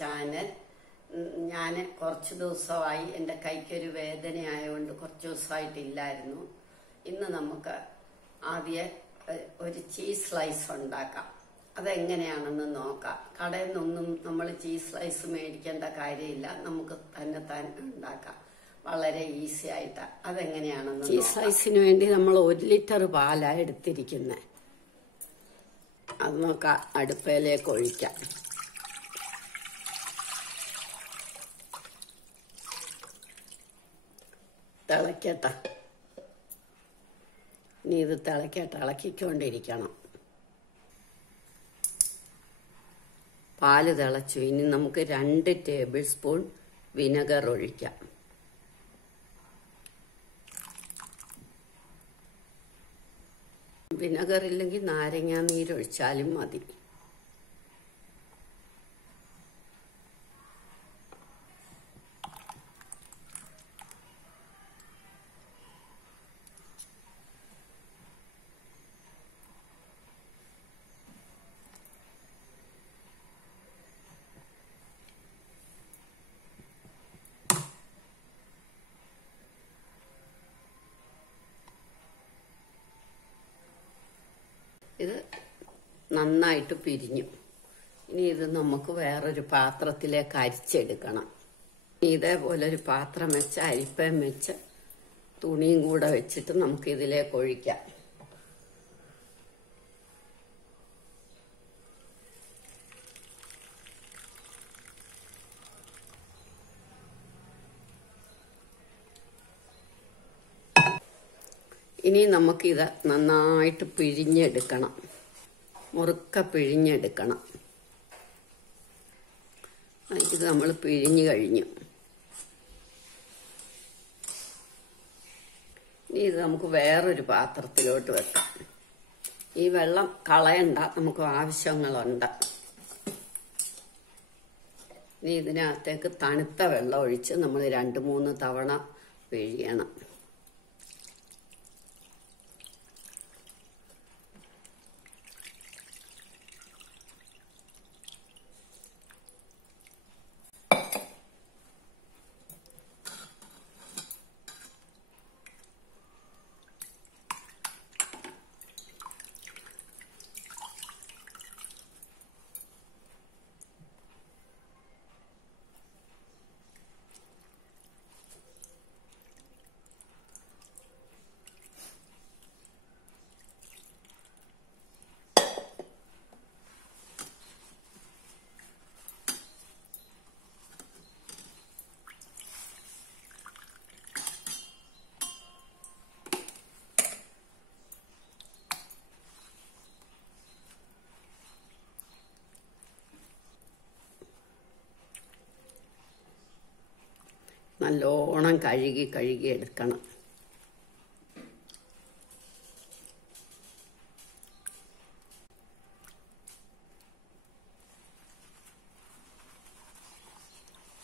Channel. ഞാൻ കുറച്ച് ദിവസമായി എൻ്റെ കൈക്കൊരു വേദനയായതുകൊണ്ട് കുറച്ച് ദിവസമായിട്ടില്ലായിരുന്നു. ഇന്ന് നമുക്ക് ആദ്യം ഒരു ചീസ് സ്ലൈസ് ഉണ്ടാക്കാം. അതെങ്ങനെയാണെന്ന് നോക്കാം. കടയിൽ നിന്നൊന്നും നമ്മൾ ചീസ് സ്ലൈസ് മേടിക്കേണ്ട കാര്യമില്ല, നമുക്ക് തന്നെ ഉണ്ടാക്കാം വളരെ ഈസി ആയിട്ട്. അതെങ്ങനെയാണെന്ന് ചീസ് സ്ലൈസിന് വേണ്ടി നമ്മൾ 1 ലിറ്റർ പാലാണ് എടുത്തിരിക്കുന്നത്. അത് നമുക്ക് അടുപ്പയിലേക്ക് ഒഴിക്കാം. തിളക്കട്ടെ. ഇനി ഇത് തിളക്കട്ടെ, ഇളക്കിക്കൊണ്ടിരിക്കണം. പാല് തിളച്ചു. ഇനി നമുക്ക് 2 ടേബിൾ സ്പൂൺ വിനെഗർ ഒഴിക്കാം. വിനെഗർ ഇല്ലെങ്കിൽ നാരങ്ങാ നീരൊഴിച്ചാലും മതി. ഇത് നന്നായിട്ട് പിരിഞ്ഞു. ഇനി ഇത് നമുക്ക് വേറൊരു പാത്രത്തിലേക്ക് അരിച്ചെടുക്കണം. ഇതേപോലെ ഒരു പാത്രം വെച്ച് അരിപ്പയും വെച്ച് തുണിയും കൂടെ വെച്ചിട്ട് നമുക്ക് ഇതിലേക്ക് ഒഴിക്കാം. ഇനി നമുക്കിത് നന്നായിട്ട് പിഴിഞ്ഞെടുക്കണം, മുറുക്ക പിഴിഞ്ഞെടുക്കണം. ഇത് നമ്മൾ പിഴിഞ്ഞു കഴിഞ്ഞു. ഇനി ഇത് നമുക്ക് വേറൊരു പാത്രത്തിലോട്ട് വെക്കാം. ഈ വെള്ളം കളയണ്ട, നമുക്ക് ആവശ്യങ്ങളുണ്ട്. ഇനി ഇതിനകത്തേക്ക് തണുത്ത വെള്ളം ഒഴിച്ച് നമ്മൾ 2-3 തവണ പിഴിയണം. നല്ലോണം കഴുകി എടുക്കണം.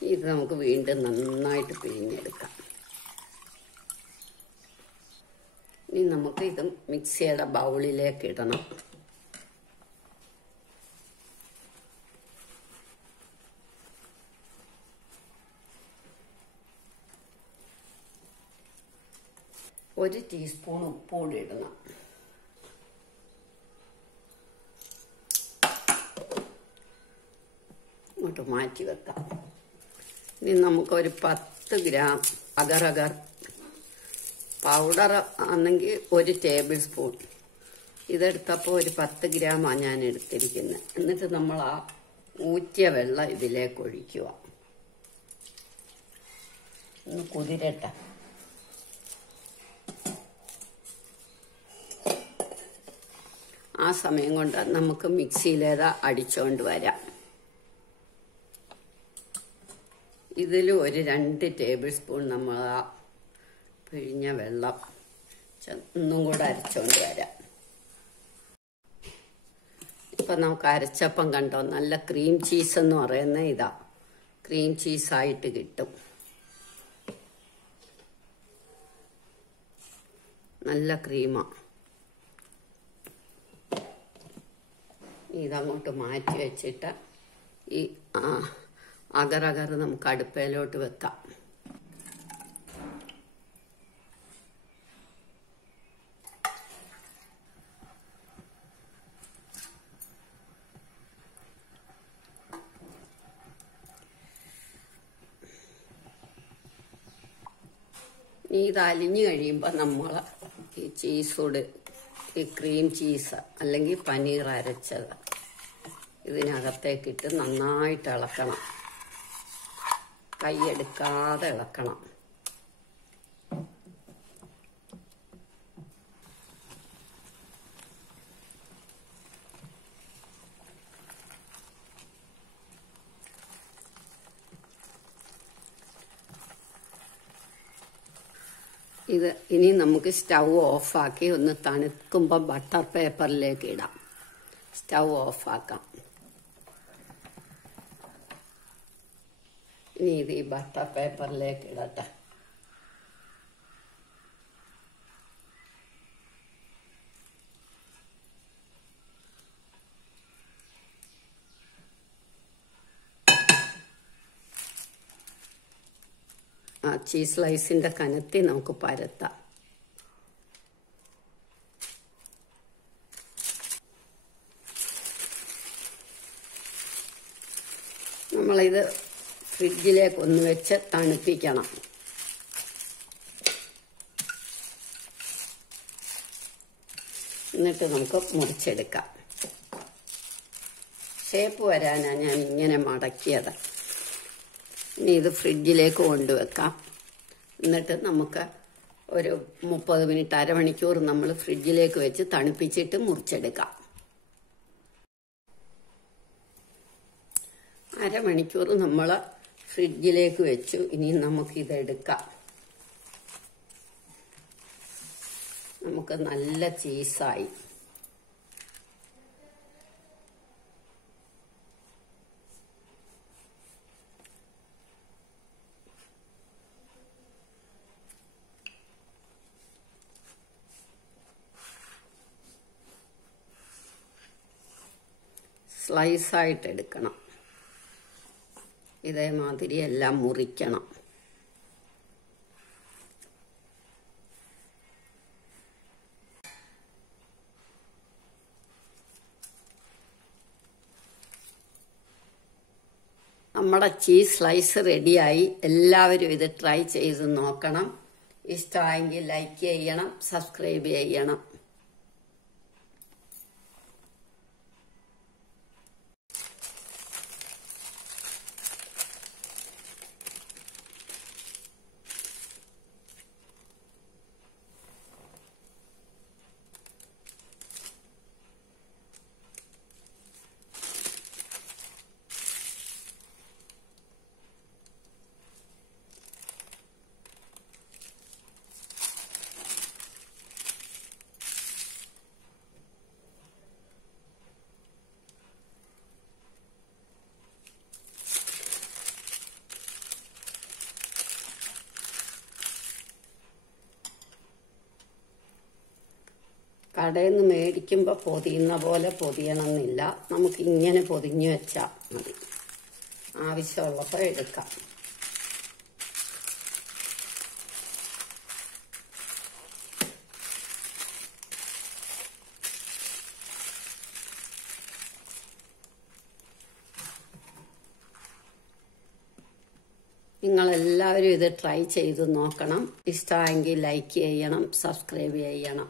ഇത് നമുക്ക് വീണ്ടും നന്നായിട്ട് പിഴിഞ്ഞെടുക്കാം. ഇനി നമുക്ക് ഇത് മിക്സിയുടെ ബൗളിലേക്ക് ഇടണം. ഒരു ടീസ്പൂൺ ഉപ്പ് കൂടി ഇടണം. ഇങ്ങോട്ട് മാറ്റി വെക്കാം. ഇനി നമുക്കൊരു 10 ഗ്രാം അഗർ പൗഡർ ആണെങ്കിൽ 1 ടേബിൾ സ്പൂൺ. ഇതെടുത്തപ്പോൾ ഒരു 10 ഗ്രാമാണ് ഞാൻ എടുത്തിരിക്കുന്നത്. എന്നിട്ട് നമ്മൾ ആ ഊറ്റിയ വെള്ളം ഇതിലേക്ക് ഒഴിക്കുക. ഒന്ന് കുതിരട്ടെ. ആ സമയം കൊണ്ട് നമുക്ക് മിക്സിയിലേതാ അടിച്ചോണ്ട് വരാം. ഇതിൽ ഒരു 2 ടേബിൾ സ്പൂൺ നമ്മൾ ആ പിഴിഞ്ഞ വെള്ളം ഒന്നും കൂടെ അരച്ചോണ്ട് വരാം. ഇപ്പൊ നമുക്ക് അരച്ചപ്പം കണ്ടോ, നല്ല ക്രീം ചീസ് എന്ന് പറയുന്ന ഇതാ, ക്രീം ചീസായിട്ട് കിട്ടും. നല്ല ക്രീമാണ്. ഇതങ്ങോട്ട് മാറ്റി വെച്ചിട്ട് ഈ അകർ നമുക്ക് അടുപ്പയിലോട്ട് വെക്കാം. ഇത് അലിഞ്ഞു കഴിയുമ്പോൾ നമ്മൾ ഈ ചീസോട് ഈ ക്രീം ചീസ് അല്ലെങ്കിൽ പനീർ അരച്ചത് ഇതിനകത്തേക്കിട്ട് നന്നായിട്ട് ഇളക്കണം. കൈയെടുക്കാതെ ഇളക്കണം. ഇത് ഇനി നമുക്ക് സ്റ്റൗ ഓഫാക്കി ഒന്ന് തണുക്കുമ്പോൾ ബട്ടർ പേപ്പറിലേക്ക് ഇടാം. സ്റ്റൗ ഓഫാക്കാം. ഇനി ഇത് ഈ ബട്ടർ പേപ്പറിലേക്ക് ഇടട്ടെ. ആ ചീസ് സ്ലൈസിന്റെ കനത്തിൽ നമുക്ക് പരത്താം. നമ്മളിത് ഫ്രിഡ്ജിലേക്ക് ഒന്ന് വെച്ച് തണുപ്പിക്കണം. എന്നിട്ട് നമുക്ക് മുറിച്ചെടുക്കാം. ഷേപ്പ് വരാനാണ് ഞാൻ ഇങ്ങനെ മടക്കിയത്. ഇനി ഇത് ഫ്രിഡ്ജിലേക്ക് കൊണ്ടുവെക്കാം. എന്നിട്ട് നമുക്ക് ഒരു 30 മിനിറ്റ് അരമണിക്കൂർ നമ്മൾ ഫ്രിഡ്ജിലേക്ക് വെച്ച് തണുപ്പിച്ചിട്ട് മുറിച്ചെടുക്കാം. അരമണിക്കൂർ നമ്മൾ ഫ്രിഡ്ജിലേക്ക് വെച്ചു. ഇനി നമുക്കിതെടുക്കാം. നമുക്ക് നല്ല ചീസായി. സ്ലൈസായിട്ട് എടുക്കണം. ഇതേമാതിരി എല്ലാം മുറിക്കണം. നമ്മുടെ ചീസ് സ്ലൈസ് റെഡിയായി. എല്ലാവരും ഇത് ട്രൈ ചെയ്ത് നോക്കണം. ഇഷ്ടമായെങ്കിൽ ലൈക്ക് ചെയ്യണം, സബ്സ്ക്രൈബ് ചെയ്യണം. കടയിൽ നിന്ന് മേടിക്കുമ്പോൾ പൊതിയുന്ന പോലെ പൊതിയണമെന്നില്ല. നമുക്കിങ്ങനെ പൊതിഞ്ഞു വെച്ചാൽ മതി. ആവശ്യമുള്ളപ്പോൾ എടുക്കാം. നിങ്ങളെല്ലാവരും ഇത് ട്രൈ ചെയ്ത് നോക്കണം. ഇഷ്ടമായെങ്കിൽ ലൈക്ക് ചെയ്യണം, സബ്സ്ക്രൈബ് ചെയ്യണം.